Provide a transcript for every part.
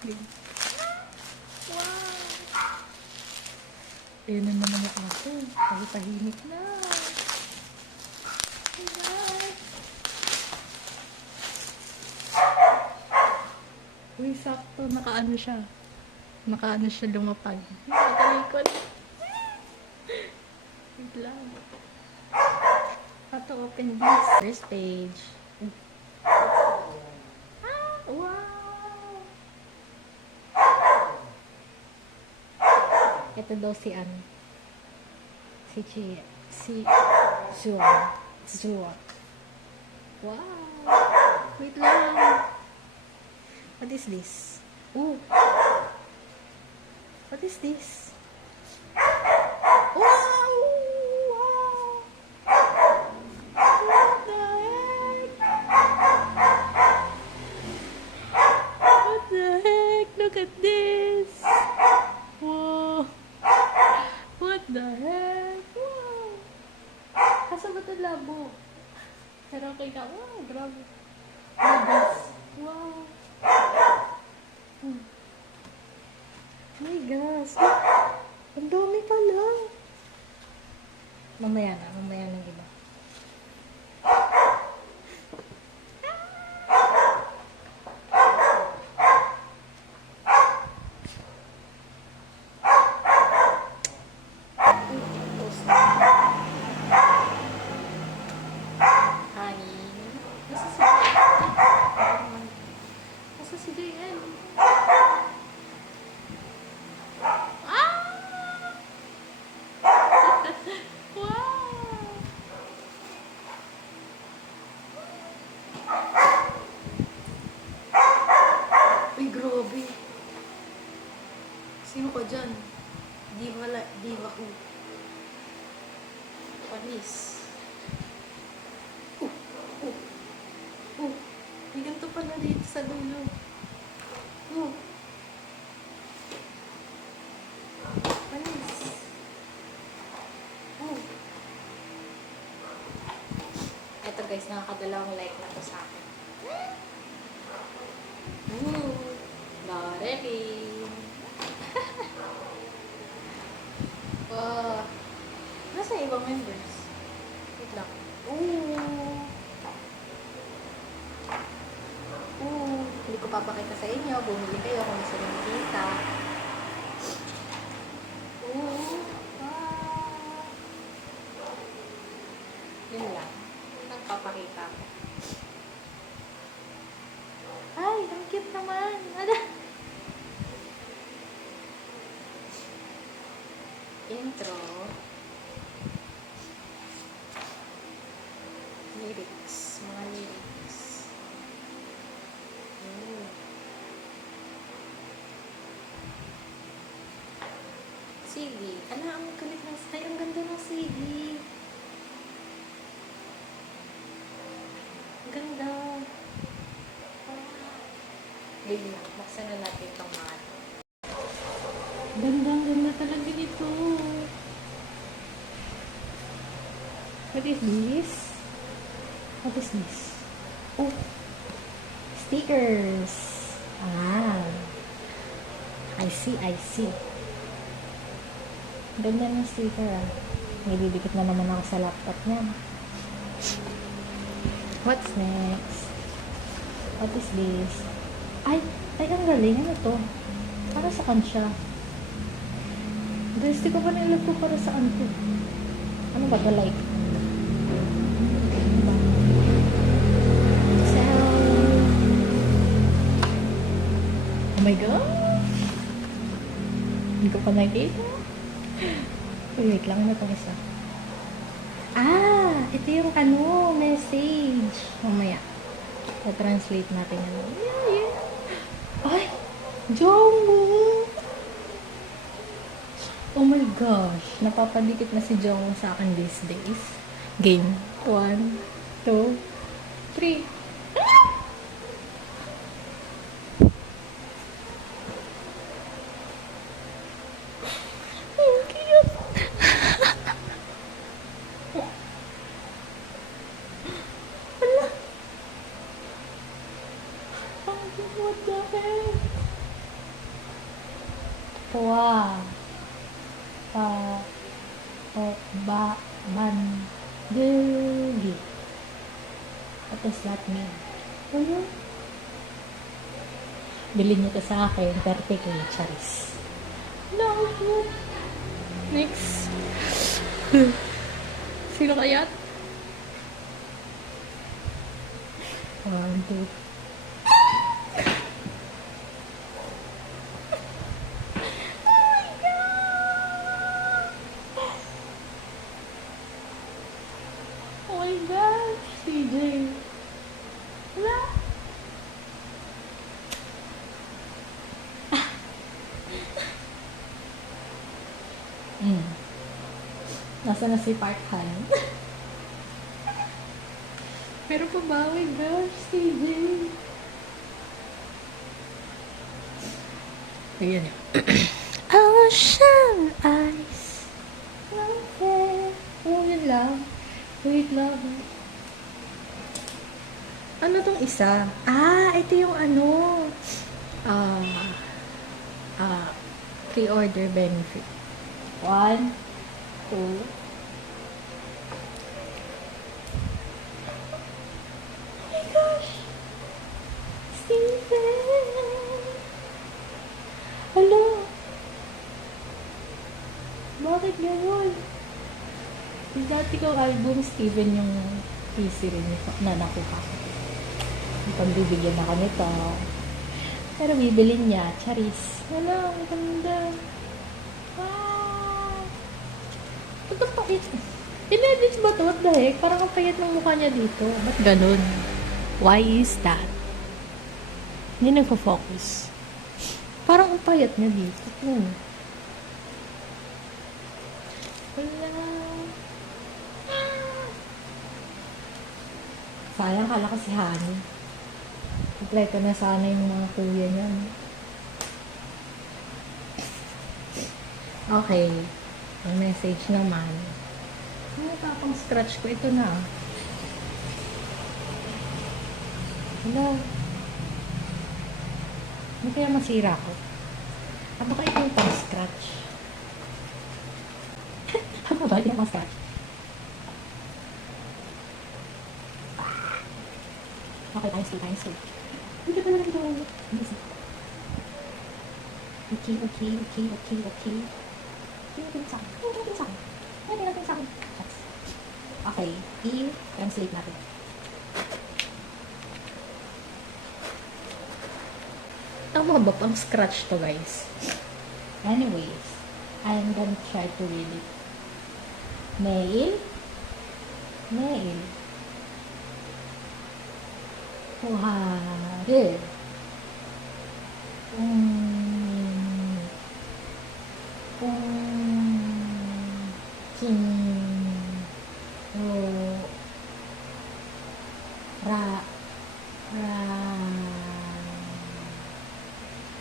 Wow! Ayan na naman yung aso. Tahimik na. Ayan. Uy, sakto. Nakaano siya. Nakaano siya lumapag. Nakalikot. Wait lang. How to open this? First page. Ah! Wow! Ito daw si ano. Si Chia. Si Zuan. Zuan. Wow! Wait lang. What is this? Ooh. What is this? Wow! Wow! What the heck? What the heck? Look at this! Wow! What the heck? Wow! Asa ba ito labo? Pero kita, wow, grabe. Labas. Wow. My gosh. Ang dami pala. Mamaya na iba. Nasa si JL? Ah! Wow! Uy, grabe. Sino ka dyan? Di ako. Panis. May ganito pala dito sa dulo. Panis. Eto guys, nakakadalawang like na to sa akin. Loreline. Wow. Nasa ibang members? Wait lang. Hindi ko papakita sa inyo. Bumili kayo kung gusto nyo makita. Wow. Yun lang. Nagpapakita ko. Ay, ang cute naman. Ada. Intro. Lyrics. Mga lyrics. CD. Ang galit ng style. Ang ganda ng CD. Ang ganda. Wait lang. Buksan na natin itong mga. Ganda talaga dito. What is this? What is this? Oh. Stickers. I see. Ganda ng sticker May didikit na naman ako sa laptop niya. What's next? What is this? Ay, ang galing. Ano to? Para sa kansya. Guys, di ko pa nilag ko para saan to. Ano ba to like? Ano ba? Oh my God! Hindi ko pa nakita. Wait lang na itong isa. Ito yung message. Mamaya. I-translate natin yan. Yeah. Ay! Jongwoo! Oh my gosh. Napapadikit na si Jongwoo sa akin these days. Game. 1, 2, 3. What the heck? Wa. Pa. O. Ba. Ban. Degi. What does that mean? Ano? Bilhin niyo to sa akin. 30k. Charis. No. Next. Sino kaya? 1, 2. Oh my gosh, CJ. Wala. Nasa na si Park Han? Pero pa ba? Oh my gosh, CJ. Ayan yun. Ocean eyes. Okay. Oh, yun lang. Wait lang. Ano tong isa? Ah, ito yung ano. Pre-order benefit. 1, 2. Oh my gosh! Steven! Hello? Bakit gano'n? Yung dati kong album, Steven yung PC rin na nakuha ko. Pagbibigyan ako nito. Pero bibilin niya, charis. Wala, ang ganda. Ah! Ba't ang pait? In-edit ba to? What the heck? Parang ang payat ng mukha niya dito. Ba't ganun? Why is that? Hindi nagpo-focus. Parang ang payat niya dito. Wala. Ah! Sayang, kala ko si Honey. Kompleto na sana yung mga kuya niya. Okay. Ang message naman. Ano tapang scratch ko? Ito na. Wala. Ano kaya masira ko? Ah, baka ito yung pang-scratch. Ano ba? Hindi ako scratch. Okay, times 2. Hindi ka pa naman ito. Okay. Hindi natin sa akin. Okay, i-translate natin. Tama ba pang scratch to, guys? Anyways, I'm gonna try to read it. Nail. Kuhari.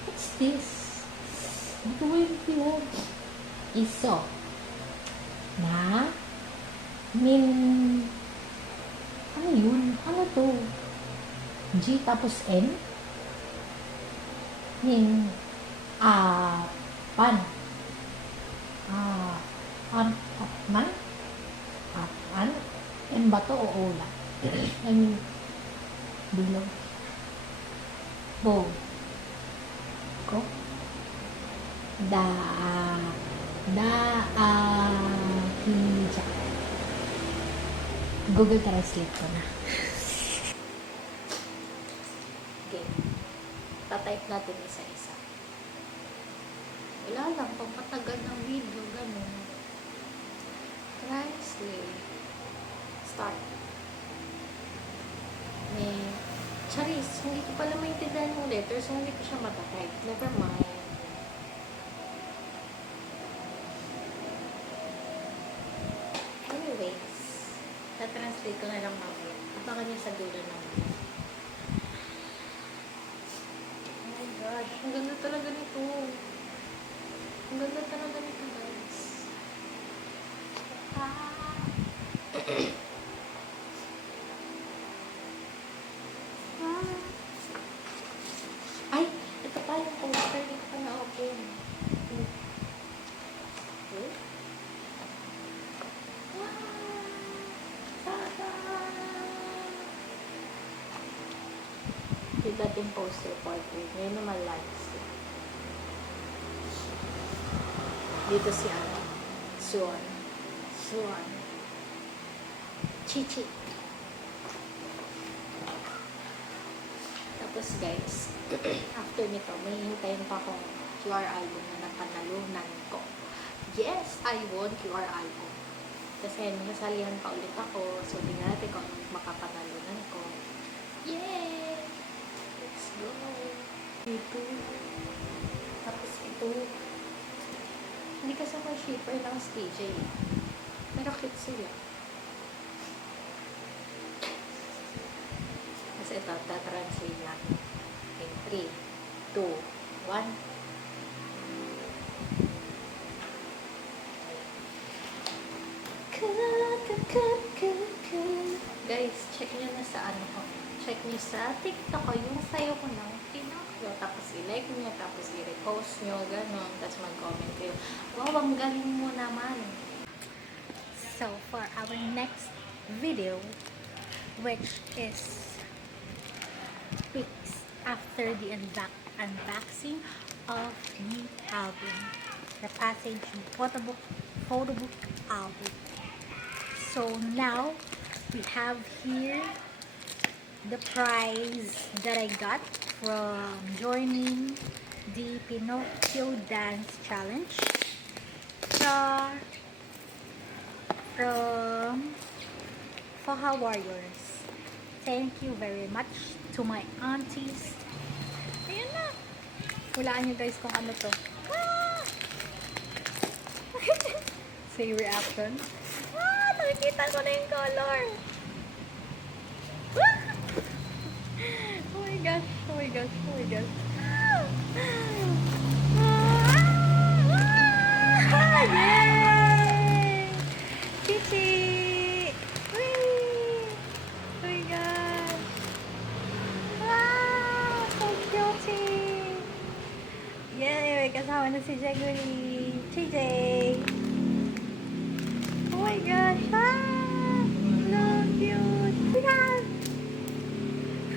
What's this? Ito ba yung pinag? Iso. Na? Ano yun? Ano to? G tapos N? Pan. Man? An? N ba to o ola? Bilog. Bo. Ko. Pizza. Google Translate ko na. Okay. Tatype natin isa-isa. Wala lang, pagpatagal ng video, gano'n. Translate. Start. Charis, hindi ko pala maintindihan yung letters, so hindi ko siya matatype. Never mind. Anyways, na-translate ko na lang mamaya. Abangan niyo sa dulo naman. Oh my gosh, ang ganda talaga nito. Ang ganda talaga nito, guys. Ay, ito pa yung poster. Hindi ko pa na-open. dating poster portrait. Ngayon naman landscape. Dito si ano, Swan. Swan. Chichi. Tapos guys, after nito, may hintayin pa akong QR album na napanalunan ko. Yes, I won QR album. Kasi nasalihan pa ulit ako. So, tingnan natin kung makapanalunan ko. Yay! Let's go! Ito. Tapos ito. Hindi kasi ako shipper ng STJ. Pero cute sila. Tapos ito, tatranslate natin. Okay, 3, 2, 1. Guys, check nyo na sa ano ko. Check nyo sa TikTok ko yung sayo ko ng Pinocchio. Tapos i-like nyo, tapos i-repost nyo, gano'n. Tapos mag-comment kayo. Wow, ang galing mo naman. So, for our next video, which is weeks after the unboxing of the album, the Passage photobook album. So now we have here the prize that I got from joining the Pinocchio Dance Challenge from Faha Warriors. Thank you very much to my aunties. Ayan na. Hulaan nyo guys kung ano to. Ah! Say reaction. Ah! Nakikita ko na yung color. Ah! Oh my gosh. Oh my gosh. Oh my gosh. Ah! Ah! Yay! Chichi! Whee! Oh my gosh. Wow! So cute! Yay! May kasama na si Jegory. TJ! Oh my gosh! Ah! So cute! Yan!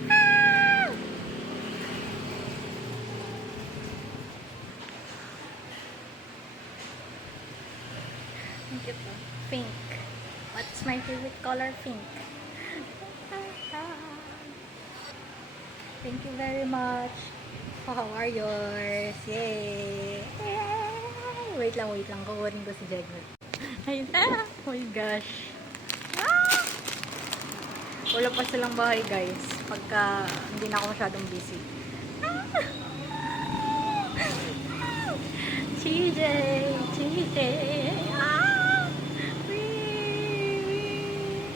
Ah! Ang cute to. Pink. What's my favorite color? Pink. Thank you very much. How are yours? Yay! Wait lang. Kukunin ko si Jegory. Ayun na! Oh my gosh! Ah! Wala pa silang bahay guys. Pagka hindi na ako masyadong busy. Ah! TJ! TJ! Ah! Wee!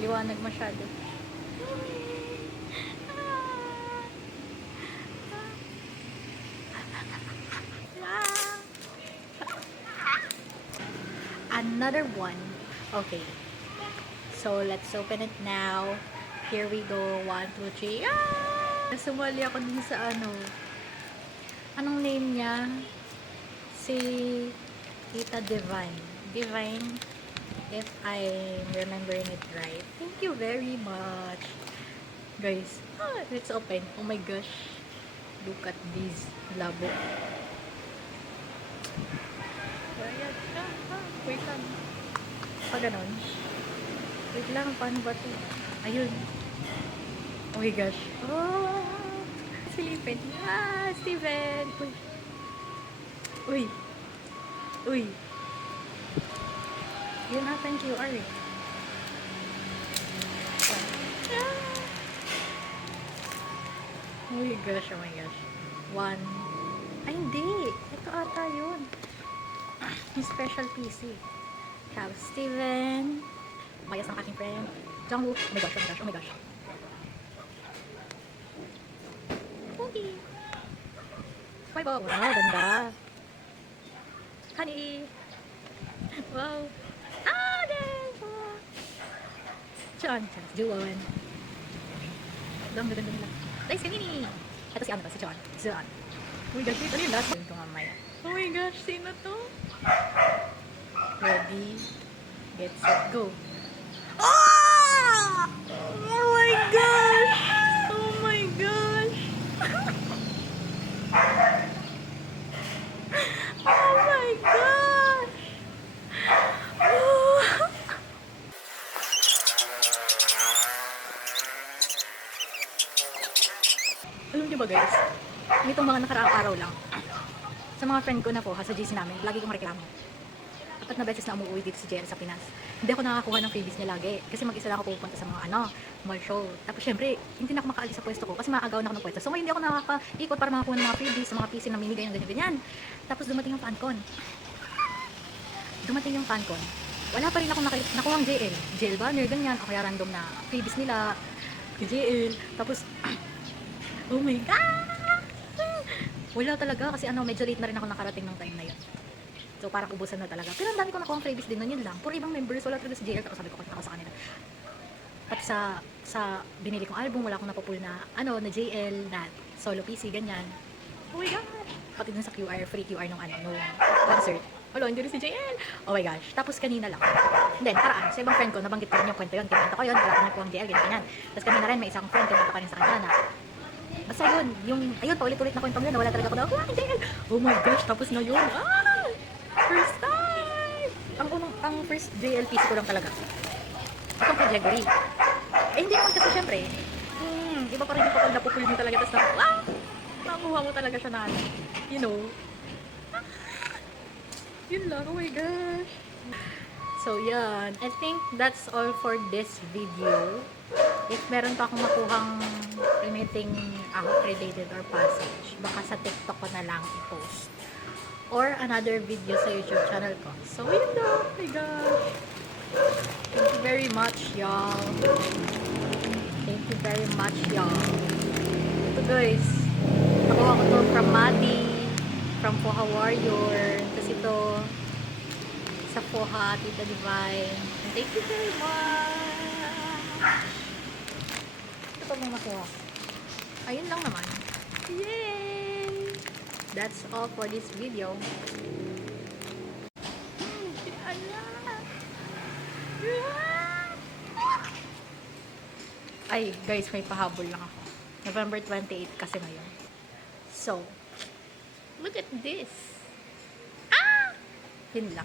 Liwanag masyado. Another one. Okay. So, let's open it now. Here we go. 1, 2, 3. Ah! Sumali ako din sa ano. Anong name niya? Si Tita Divine. Divine, if I'm remembering it right. Thank you very much. Guys, let's open. Oh my gosh. Look at this labo. Ayan. Wait lang. Pa ganon. Wait lang. Paano ba ito? Ayun. Oh my gosh. Oh! Silipin. Ah! Steven! Uy! Yun ata yung QR eh. Oh my gosh. One. Ay, hindi. Ito ata yun. Yung special PC. Have Steven. Bias ng aking friend. Jungwoo. Oh my gosh. Pogi. Wow, ganda. Honey. Wow. Ah, there's one. John. Juwon. Ganda nila. Nice kanini. Ito si ano ba? Si John. Oh my gosh, ito yung last one. Ito mamaya. Oh my gosh, sino to? Ready, get set, go. Oh! Oh my gosh! Oh my gosh! Nitong mga nakaraang araw lang, sa mga friend ko na po, sa GC namin, lagi kong reklamo. 4 na beses na umuwi dito si JL sa Pinas. Hindi ako nakakakuha ng freebies niya lagi. Kasi mag-isa lang ako pupunta sa mga mall show. Tapos syempre, hindi na ako makaalis sa pwesto ko kasi maagaw na ako ng pwesto. So ngayon hindi ako nakakaikot para makakuha ng mga freebies sa mga PC na minigay ng ganyan-ganyan. Tapos dumating yung FanCon. Wala pa rin akong nakuha ng JL. JL banner, ganyan. O kaya random na freebies nila. JL. Tapos, oh my God! Wala talaga kasi medyo late na rin ako nakarating ng time na yun. So parang ubusan na talaga. Pero ang dami ko nakuha freebies din nun, yun lang. Puro ibang members, wala talaga si JL. Tapos sabi ko, kontak ako sa kanila. Pati sa binili kong album, wala akong napapul na na JL, na solo PC, ganyan. Oh my God! Pati dun sa free QR nung concert. Wala, hindi rin si JL. Oh my gosh. Tapos kanina lang. Then, paraan, sa ibang friend ko, nabanggit ko rin yung kwento yun. Kinanta ko yun, wala akong nakuha ng JL, ganyan. Tapos kanina rin, may isang friend, kinanta ko rin sa kanila na basta yun, ayun, paulit-ulit na kwento yun, na wala talaga ako nakuha ng JL. Oh my gosh, tapos na yun. First time! Ang first JLPC ko lang talaga. Itong kay Gregory. Hindi naman kasi syempre, iba pa rin yung kapag napupul mo talaga, tapos nakuha mo talaga siya na you know. Yun lang, oh my gosh. So, yan. I think that's all for this video. If meron pa akong makuhang anything related or passage, baka sa TikTok ko na lang i-post. Or another video sa YouTube channel ko. So, yun na. Oh my gosh. Thank you very much, y'all. Thank you very much, y'all. Ito guys. Nakuha ko to from Maddie. From Poha Warrior. Tapos ito sa Poha Tita Divine. Thank you very much. Ito pa mga nakuha. Ayun lang naman. Yay! That's all for this video. Ay, guys, may pahabol lang ako. November 28 kasi ngayon. So, look at this. Yun lang.